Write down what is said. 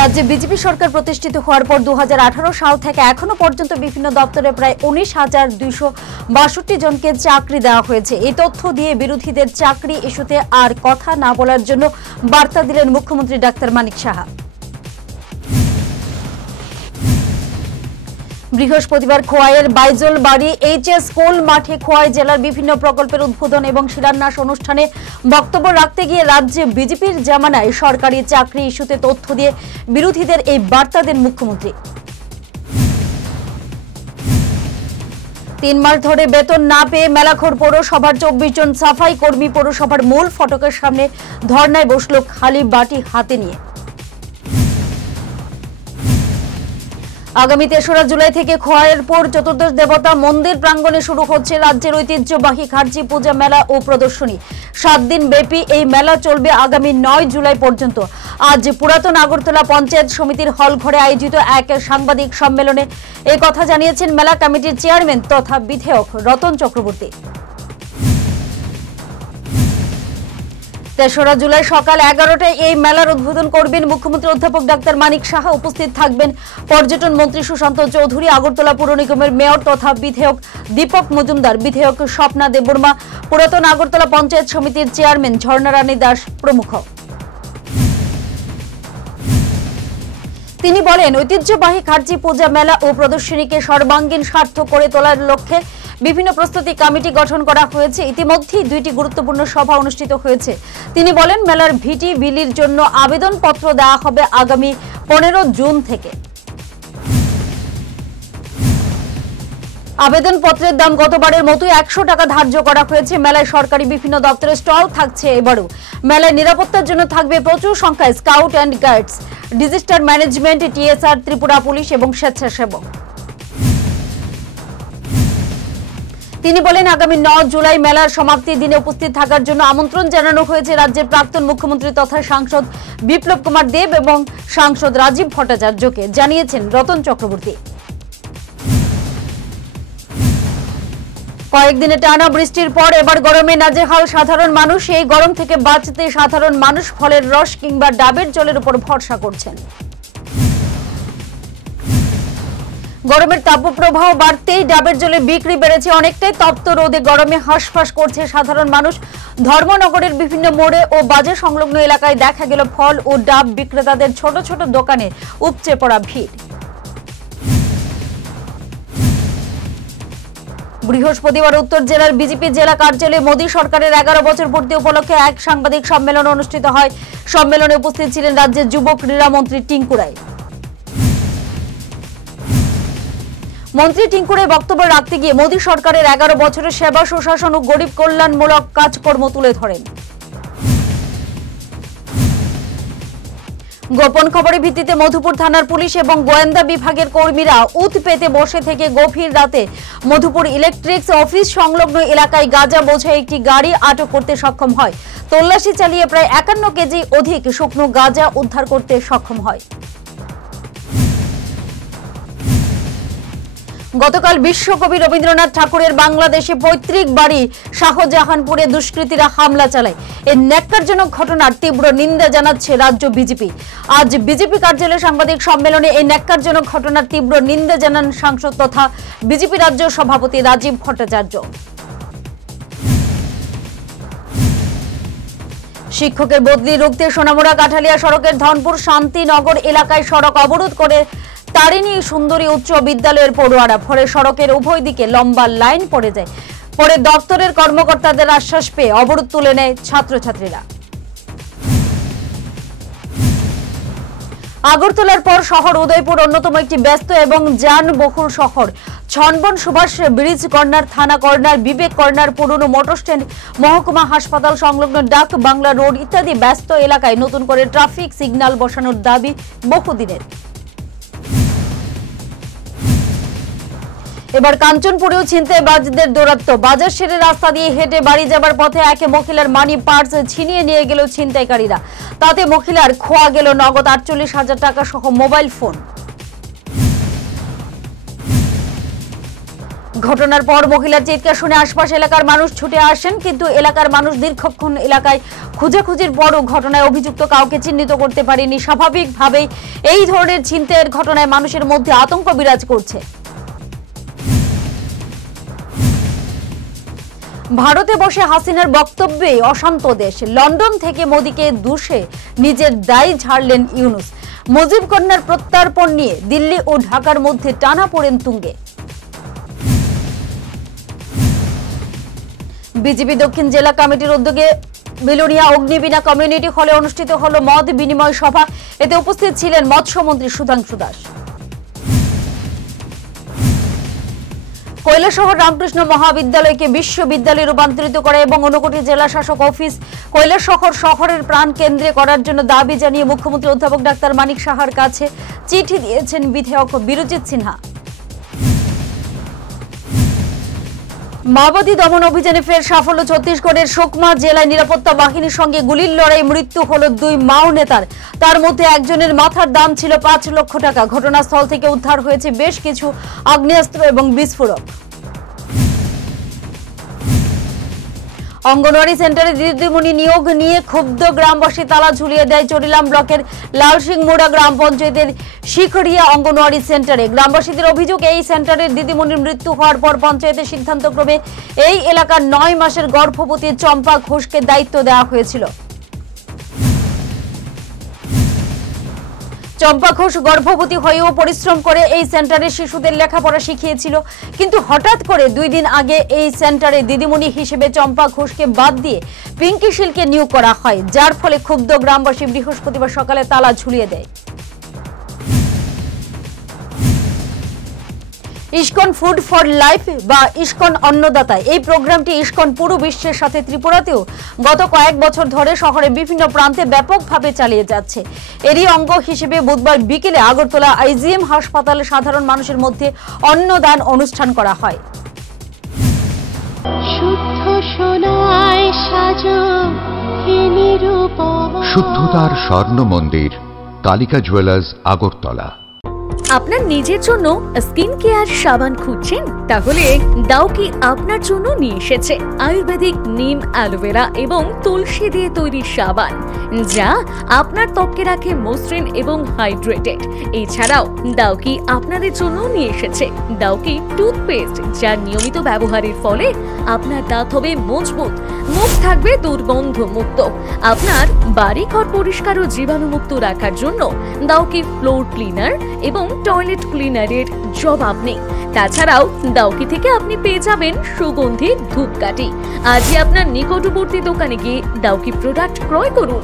রাজ্যে বিজেপি সরকার প্রতিষ্ঠিত হওয়ার পর 2018 সাল থেকে এখনো পর্যন্ত বিভিন্ন দপ্তরে প্রায় 19,262 জনকে চাকরি দেওয়া হয়েছে। এই তথ্য দিয়ে বিরোধীদের চাকরি ইস্যুতে আর কথা না বলার জন্য বার্তা দিলেন মুখ্যমন্ত্রী ডাক্তার মানিক সাহা। বৃহস্পতিবার খোয়াইয়ের বাইজল বাড়ি এইচএস স্কুল মাঠে খোয়াই জেলার বিভিন্ন প্রকল্পের উদ্বোধন এবং শিলান্যাস অনুষ্ঠানে বক্তব্য রাখতে গিয়ে রাজ্যে বিজেপির জামানায় সরকারি চাকরি ইস্যুতে তথ্য দিয়ে বিরোধীদের এই বার্তা দেন মুখ্যমন্ত্রী। 3 মাস ধরে বেতন না পেয়ে মেলাঘর পৌরসভার 24 জন সাফাই কর্মী পৌরসভার মূল ফটকের সামনে ধর্নায় বসল খালি বাটি হাতে নিয়ে। আগামী 3রা জুলাই থেকে খোয়াইরপুর চতুর্দশ দেবতা মন্দির প্রাঙ্গণে শুরু হচ্ছে রাজ্যের ঐতিহ্যবাহী খার্জি পূজা মেলা ও প্রদর্শনী। 7 দিন ব্যাপী এই মেলা চলবে আগামী 9 জুলাই পর্যন্ত। আজ পুরাতন আগরতলা পঞ্চায়েত সমিতির হল ঘরে আয়োজিত এক সাংবাদিক সম্মেলনে এই কথা জানিয়েছেন মেলা কমিটির চেয়ারম্যান তথা বিধায়ক রতন চক্রবর্তী। 3রা জুলাই সকাল 11টায় এই মেলার উদ্বোধন করবেন মুখ্যমন্ত্রী অধ্যাপক ডাক্তার মানিক সাহা। উপস্থিত থাকবেন পর্যটন মন্ত্রী সুশান্ত চৌধুরী, আগরতলা পৌর নিগমের মেয়র তথা বিধায়ক দীপক মজুমদার, বিধায়ক স্বপ্না দেববর্মা, পুরাতন আগরতলা পঞ্চায়েত সমিতির চেয়ারম্যান ঝর্ণা রানী দাস প্রমুখ। তিনি বলেন, ঐতিহ্যবাহী খার্জি পূজা মেলা ও প্রদর্শনীকে সর্বাঙ্গীন সার্থক করে তোলার লক্ষ্যে বিভিন্ন প্রস্তুতি কমিটি গঠন করা হয়েছে। ইতিমধ্যেই 2টি গুরুত্বপূর্ণ সভা অনুষ্ঠিত হয়েছে। তিনি বলেন, মেলার ভিটি বিলির জন্য আবেদনপত্র দেওয়া হবে আগামী 15 জুন থেকে। আবেদনপত্রের দাম গতবারের মতোই 100 টাকা ধার্য করা হয়েছে। মেলায় সরকারি বিভিন্ন দপ্তরের স্টল থাকছে এবারও। মেলায় নিরাপত্তার জন্য থাকবে প্রচুর সংখ্যায় scout and guides, disaster management, TSR, Tripura police এবং স্বেচ্ছাসেবক। তিনি বলেন, আগামী 9 জুলাই মেলার সমাপ্তির দিনে উপস্থিত থাকার জন্য আমন্ত্রণ জানানো হয়েছে রাজ্যের প্রাক্তন মুখ্যমন্ত্রী তথা সাংসদ বিপ্লব কুমার দেব এবং সাংসদ রাজীব ভট্টাচার্যকে, জানিয়েছেন রতন চক্রবর্তী। কয়েকদিনে টানা বৃষ্টির পর এবার গরমে নাজেহাল সাধারণ মানুষ। এই গরম থেকে বাঁচতে সাধারণ মানুষ ফলের রস কিংবা ডাবের জলের উপর ভরসা করছেন। গরমের তাপপ্রবাহ বাড়তেই ডাবের জলের বিক্রি বেড়েছে অনেকটাই। তপ্ত রোদে গরমে হাঁসফাঁস করছে সাধারণ মানুষ। ধর্মনগরের বিভিন্ন মোড়ে ও বাজার সংলগ্ন এলাকায় দেখা গেল ফল ও ডাব বিক্রেতাদের ছোট ছোট দোকানে উপচে পড়া ভিড়। বৃহস্পতিবার উত্তর জেলার বিজেপি জেলা কার্যালয়ে মোদী সরকারের 11 বছর পূর্তি উপলক্ষে এক সাংবাদিক সম্মেলন অনুষ্ঠিত হয়। সম্মেলনে উপস্থিত ছিলেন রাজ্যের যুব ক্রীড়া মন্ত্রী টিঙ্কু রায়। মন্ত্রী টিঙ্কু রায় বক্তব্য রাখতে গিয়ে মোদী সরকারের 11 বছরের সেবা সুশাসন ও গরিব কল্যাণমূলক কাজকর্ম তুলে ধরেন। গোপন খবরের ভিত্তিতে মধুপুর থানার পুলিশ এবং গোয়েন্দা বিভাগের কর্মীরা উত পেতে বসে থেকে গভীর রাতে মধুপুর ইলেকট্রিক্স অফিস সংলগ্ন এলাকায় গাঁজা বোঝাই একটি গাড়ি আটক করতে সক্ষম হয়। তল্লাশি চালিয়ে প্রায় 51 কেজি অধিক শুকনো গাঁজা উদ্ধার করতে সক্ষম হয়। গতকাল বিশ্বকবি রবীন্দ্রনাথ ঠাকুরের বাংলাদেশে পৈতৃক বাড়ি শাহজাহানপুরে দুষ্কৃতীরা হামলা চালায়। এই ন্যাক্কারজনক ঘটনার তীব্র নিন্দা জানাচ্ছে রাজ্য বিজেপি। আজ বিজেপি কার্যালয়ে সাংবাদিক সম্মেলনে এই ন্যাক্কারজনক ঘটনার তীব্র নিন্দা জানান সাংসদ তথা বিজেপি রাজ্য সভাপতি রাজীব ভট্টাচার্য। শিক্ষকের বদলি রুখতে সোনামুড়া কাঠালিয়া সড়কের ধনপুর শান্তিনগর এলাকায় সড়ক অবরোধ করে তারিণী সুন্দরী উচ্চ বিদ্যালয়ের পড়ুয়ারা। ফলে সড়কের উভয় দিকে লম্বা লাইন পড়ে যায়। পরে দপ্তরের কর্মকর্তাদের আশ্বাস পেয়ে অবরোধ তুলে নেয় ছাত্রছাত্রীরা। আগরতলার পর শহর উদয়পুর অন্যতম একটি ব্যস্ত এবং যানবহুল শহর। ছনবন, সুভাষ ব্রিজ কর্নার, থানা কর্নার, বিবেক কর্নার, পুরনো মোটর স্ট্যান্ড, মহকুমা হাসপাতাল সংলগ্ন ডাক বাংলা রোড ইত্যাদি ব্যস্ত এলাকায় নতুন করে ট্রাফিক সিগন্যাল বসানোর দাবি বহুদিনের। এবার কাঞ্চনপুরেও ছিনতাইবাজদের দৌরাত্ম্য। বাজার সেরে রাস্তা দিয়ে হেঁটে বাড়ি যাবার পথে এক মহিলার মানি পার্স ছিনিয়ে নিয়ে গেল ছিনতাইকারীরা। তাতে মহিলার খোয়া গেল নগদ 48,000 টাকা সহ মোবাইল ফোন। ঘটনার পর মহিলার চিৎকার শুনে আশপাশ এলাকার মানুষ ছুটে আসেন, কিন্তু এলাকার মানুষ দীর্ঘক্ষণ এলাকায় খোঁজাখুঁজির পরও ঘটনায় অভিযুক্ত কাউকে চিহ্নিত করতে পারেনি। স্বাভাবিকভাবেই এই ধরনের ছিনতাইয়ের ঘটনায় মানুষের মধ্যে আতঙ্ক বিরাজ করছে। ভারতে বসে হাসিনার বক্তব্যে অশান্ত দেশ। লন্ডন থেকে মোদীকে দুষে নিজের দায় ঝাড়লেন ইউনূস। মুজিব কন্যার প্রত্যর্পণ নিয়ে দিল্লি ও ঢাকার মধ্যে টানাপোড়েন তুঙ্গে। বিজেপি দক্ষিণ জেলা কমিটির উদ্যোগে বিলোনিয়া অগ্নিবীণা কমিউনিটি হলে অনুষ্ঠিত হলো মত বিনিময় সভা। এতে উপস্থিত ছিলেন মৎস্যমন্ত্রী সুধাংশু দাস। কৈলাসহর রামকৃষ্ণ মহাবিদ্যালয়কে বিশ্ববিদ্যালয়ে রূপান্তরিত করা এবং ঊনকোটি জেলা শাসক অফিস কৈলাসহর শহরের প্রাণ কেন্দ্রে করার জন্য দাবি জানিয়ে মুখ্যমন্ত্রী অধ্যাপক ডাক্তার মানিক সাহার কাছে চিঠি দিয়েছেন বিধায়ক বীরজিৎ সিনহা। মাওবাদী দমন অভিযানে ফের সাফল্য ছত্তিশগড়ের সুকমা জেলায় নিরাপত্তা বাহিনীর সঙ্গে গুলির লড়াই মৃত্যু হল 2 মাও নেতার। তার মধ্যে একজনের মাথার দাম ছিল 5 লক্ষ টাকা। ঘটনাস্থল থেকে উদ্ধার হয়েছে বেশ কিছু আগ্নেয়াস্ত্র এবং বিস্ফোরক। অঙ্গনওয়াড়ি সেন্টারে দিদিমণি নিয়োগ নিয়ে ক্ষুব্ধ গ্রামবাসী তালা ঝুলিয়ে দেয় চরিলাম ব্লকের লালসিংমুড়া গ্রাম পঞ্চায়েতের শিখরিয়া অঙ্গনওয়াড়ি সেন্টারে। গ্রামবাসীদের অভিযোগ, এই সেন্টারের দিদিমণির মৃত্যু হওয়ার পর পঞ্চায়েতের সিদ্ধান্তক্রমে এই এলাকার 9 মাসের গর্ভবতী চম্পা ঘোষকে দায়িত্ব দেওয়া হয়েছিল। চম্পা ঘোষ গর্ভবতী হয়েও পরিশ্রম করে এই সেন্টারে শিশুদের লেখাপড়া শিখিয়েছিল, কিন্তু হঠাৎ করে 2 দিন আগে এই সেন্টারে দিদিমণি হিসেবে চম্পা ঘোষকে বাদ দিয়ে পিঙ্কি শীলকে নিয়োগ করা হয়, যার ফলে ক্ষুব্ধ গ্রামবাসী বৃহস্পতিবার সকালে তালা ঝুলিয়ে দেয়। ইসকন ফুড ফর লাইফ বা ইসকন অন্নদাতা, এই প্রোগ্রামটি ইসকন পুরো বিশ্বের সাথে ত্রিপুরাতেও গত কয়েক বছর ধরে শহরে বিভিন্ন প্রান্তে ব্যাপকভাবে চালিয়ে যাচ্ছে। এরই অঙ্গ হিসেবে বুধবার বিকেলে আগরতলা আইজিএম হাসপাতালে সাধারণ মানুষের মধ্যে অন্নদান অনুষ্ঠান করা হয়। শুদ্ধতার স্বর্ণ মন্দির, কালিকা জুয়েলার্স, আগরতলা। আপনার নিজের জন্য স্কিন কেয়ার সাবান খুঁজছেন? তাহলে ডাউকি আপনার জন্য নিয়ে এসেছে আয়ুর্বেদিক নিম, অ্যালোভেরা এবং তুলসী দিয়ে তৈরি সাবান, যা আপনার ত্বককে রাখে মসৃণ এবং হাইড্রেটেড। এছাড়াও ডাউকি আপনাদের জন্য নিয়ে এসেছে ডাউকি টুথপেস্ট, যার নিয়মিত ব্যবহারের ফলে আপনার দাঁত হবে মজবুত, মুখ থাকবে দুর্গন্ধ মুক্ত। আপনার বাড়িঘর পরিষ্কার ও জীবাণুমুক্ত রাখার জন্য ডাউকি ফ্লোর ক্লিনার এবং টয়লেট ক্লিনারের জবাব নেই। তাছাড়াও ডাউকি থেকে আপনি পেয়ে যাবেন সুগন্ধি ধূপকাঠি। আজই আপনার নিকটবর্তী দোকানে গিয়ে ডাউকি প্রোডাক্ট ক্রয় করুন।